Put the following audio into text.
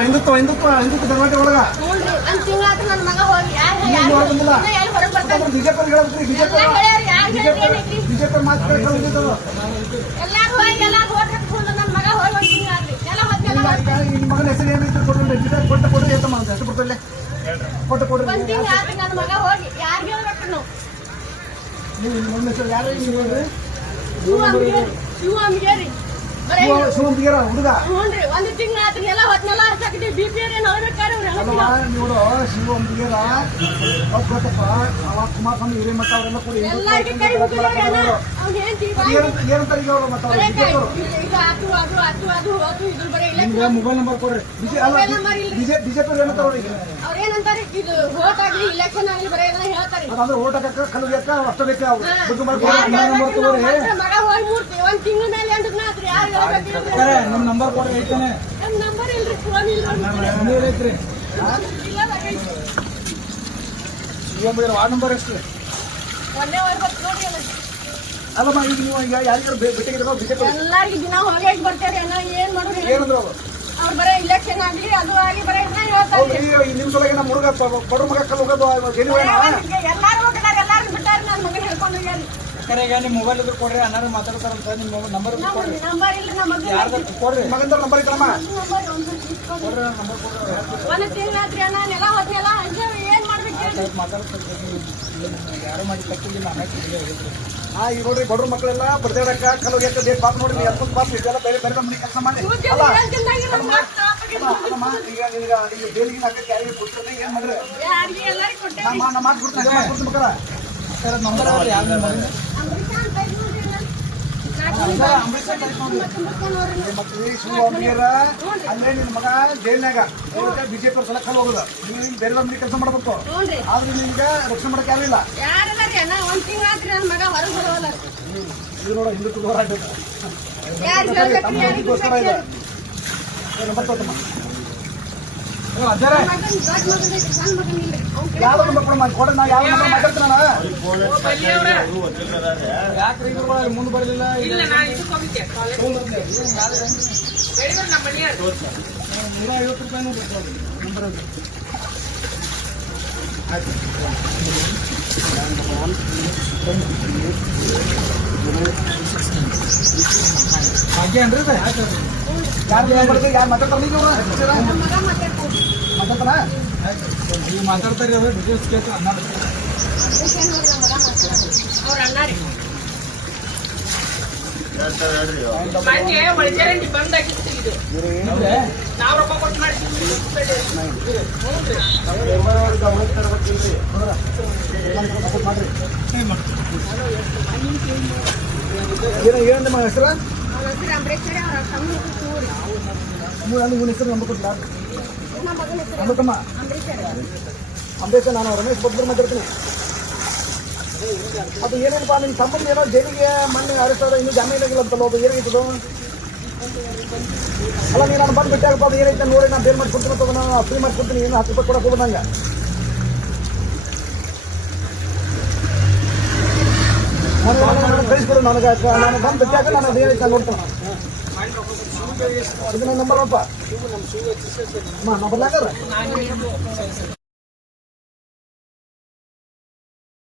ಹಿಂದುತ್ವ ಧರ್ಮಕ್ಕೆ ಒಳಗ BJP BJP ಮಾತು ನಿಮ್ಮ ಮಗನ ಹೆಸರು ಏನೈತೆ ಕೊಟ್ಟು ಎತ್ತ ಮಾಡ್ತಾರೆ ಎಷ್ಟು ಕೊಡ್ತಲ್ಲೇ ಕೊಟ್ಟು ಕೊಡ್ರಿ ನೀವು ನಿಮ್ಮ ಹೆಸರು ಯಾರು ನೀವು ಶಿವಂಬಿಗೆರ ಹುಡುಗ ಒಂದು ತಿಂಗಳ ಎಲ್ಲ ಹೊತ್ನೆಲ್ಲ ಬಿಪಿ ನೋಡು ಶಿವಂಬಿಗೆರ ಗೊತ್ತಪ್ಪ ಅವ ಕುಮಾರಸ್ವಾಮಿ ಹಿರೇ ಮಟ್ಟ ಅವರೆಲ್ಲ ಕೂಡಿ ಏನಂತಾರೆ ಮೊಬೈಲ್ ನಂಬರ್ ಕೊಡ್ರಿ ಬಿಜೆಪಿ ಏನಂತಾರೆ ಅವ್ರೇನಂತಾರೆ ಇದು ವೋಟ್ ಆಗ್ಲಿ ಇಲೆಕ್ಷನ್ ಆಗ್ಲಿ ಬರೀ ಹೇಳ್ತಾರೆ ಅಂದ್ರೆ ಓಟ್ ಹಾಕಕ್ಕ ಕಲ್ಲು ಬೇಕಾ ಅಷ್ಟು ಬೇಕಾ ಮಗ ಹೋಗಿ ಮೂರ್ತಿ ಒಂದ್ ತಿಂಗಳ ಮೇಲೆ ನಿಮ್ ನಂಬರ್ ಕೊಡ್ರಿ ಐತೇನೆ ನಂಬರ್ ಇಲ್ರಿ ಫೋನ್ ಐತ್ರಿ ವಾರ್ಡ್ ನಂಬರ್ ಎಷ್ಟು ಒಂದೇ ನೋಡಿ ಅಲ್ಲಮ್ಮ ಈಗ ನೀವು ಯಾರಿಗಾರು ಭೇಟಿಯಾಗಿರೋ ಎಲ್ಲಾರ್ಗಿ ದಿನ ಹೋಗಿ ಬರ್ತಾರೆ ಏನ್ ಮಾಡೋದು ಏನಂದ್ರು ಅವ್ರು ಬರೀ ಇಲೆಕ್ಷನ್ ಆಗ್ಲಿ ಅದು ಆಗಿ ಬರೀ ಹೇಳ್ತಾರೆ ನಿಮ್ ಸಲಗೆ ನಮ್ಮ ಹುಡುಗ ಬಡ ಮಗ ಕಲ್ಲು ಹೋಗೋದು ಎಲ್ಲಾರು ಹೋಗಿದ್ದಾರೆ ಎಲ್ಲಾರು ಬಿಟ್ಟಾರ ನನ್ನ ಮಗನ ಹೇಳ್ಕೊಂಡು ಹೋಗ್ಯಾರ ಕರೆಗ ನಿಮ್ಮ ಮೊಬೈಲ್ ಇದ್ರೆ ಕೊಡ್ರಿ ಅನ್ನಾರು ಮಾತಾಡ್ತಾರಂತ ನಿಮ್ಮ ನಂಬರ್ ನಂಬರ್ ಇಲ್ಲ ನಮ್ಮ ಯಾರ್ದು ಕೊಡ್ರಿ ಮಗಂದ ನಂಬರ್ ಐತಲ್ಲಮ್ಮ ಕೊಡ್ರಿ ನಂಬರ್ ಕೊಡ್ರಿ ಒಂದು ತಿಂಗಳಾದ್ರಿ ಅಣ್ಣ ನೆಲ ಹೊತ್ನೆಲ್ಲ ಏನ್ ಮಾಡ್ಬೇಕು ಮಾತಾಡ್ತಾರೆ ಯಾರು ಮಾಡಿ ತಪ್ಪಿಲ್ಲ ಈಗ ನೋಡ್ರಿ ಬಡ್ರ ಮಕ್ಕಳೆಲ್ಲ ಬರ್ದಾಡಕ್ಕ ಕಲ್ಲು ಹೋಗ್ಯಾಕ ಬೇಕು ಪಾಪ ನೋಡ್ರಿ ಎಷ್ಟೊಂದು ಪಾಪ ಇದೆಲ್ಲ ಬೇರೆ ಬೇರೆ ನಮ್ಮನೆ ಕೆಲಸ ಮಾಡಿ ಈಗ ಬೇಲಿಗೆ ಹಾಕಕ್ಕೆ ಯಾರಿಗೆ ಕೊಡ್ತಾರೆ ಏನ್ ಮಾಡ್ರಿ ನಾ ಮಾಡ್ಬಿಡ್ತೀನಿ ಮಕ್ಕಳ ನಂಬರ್ ಅಲ್ಲೇ ನಿನ್ ಮಗ ಜೈಲ್ನಾಗ ಬಿಜೆಪಿ ಸಲ ಕಲ್ ಹೋಗುದ ನೀವು ಬೇರೆ ಮಂದಿ ಕೆಲಸ ಮಾಡ್ಬೇಕು ಆದ್ರೆ ನಿಮ್ಗೆ ರಕ್ಷಣೆ ಮಾಡಕ್ ಯಾರು ಇಲ್ಲ ಇದು ನೋಡ ಹಿಂದೂ ಹೋರಾಟ ಇದೆ ನಂಬರ್ ತೋಟಮ್ಮ ಯಾವ ಕೊಡ ನಾ ಯಾವ ಮಾತಾಡ್ತಾನ ಯಾಕ್ರಿ ಮುಂದೆ ಬರಲಿಲ್ಲ ₹150 ನಂಬರ್ ಹಾಗೆ ಅನ್ರಿ ಯಾರು ಮಾತಾಡ್ತಾರ ಮಾತಾಡ್ತಾನ ನೀವು ಮಾತಾಡ್ತಾರಿ ಅದ್ರ ಡಿಟೇಲ್ಸ್ ಕೇಳ್ತಾರೆ ಏನಂದ ಹೆಸರ ಹೆಸರು ನಂಬರ್ ಕೊಟ್ಟಿಲ್ಲ ನಂಬತ್ತಮ್ಮ ಅಂಬೇಶ ನಾನು ರಮೇಶ್ ಬದ್ಲೂರ್ ಮಾತಾಡ್ತೀನಿ ಅದು ಏನೇನಪ್ಪ ನಿಮ್ಮ ಸಂಬಂಧ ಏನೋ ಜೈಲಿಗೆ ಮೊನ್ನೆ ಅರೆಸ್ಟ್ ಆದ ಇನ್ನೂ ಜಾಮೀನು ಆಗಿಲ್ಲ ಅಂತಲ್ಲ ಅದು ಏನಾಗಿತ್ತು ಅಲ್ಲ ನೀನು ನಾನು ಬಂದು ಬಿಟ್ಟಾಗಪ್ಪ ಅದು ಏನೈತೆ ನೋಡಿ ನಾನು ಬೇಲ್ ಮಾಡಿಕೊಡ್ತೀನಿ ಅಂತ ನಾನು ಫ್ರೀ ಮಾಡಿಕೊಡ್ತೀನಿ ಏನು ₹10 ಕೊಡಕ್ಕೆ ಹೋಗೋದು ನಂಗೆ ಕಳಿಸ್ಕೊಡು ನನಗೆ ನಾನು ಬಂದು ಬಿಟ್ಟಾಗ ನಾನು ಅದು ಏನೈತೆ ನೋಡ್ತೀನಿ ಇದು ನನ್ನ ನಂಬರ್ ಅಪ್ಪ ನಮ್ಮ ಬರ್ಲಾಕರ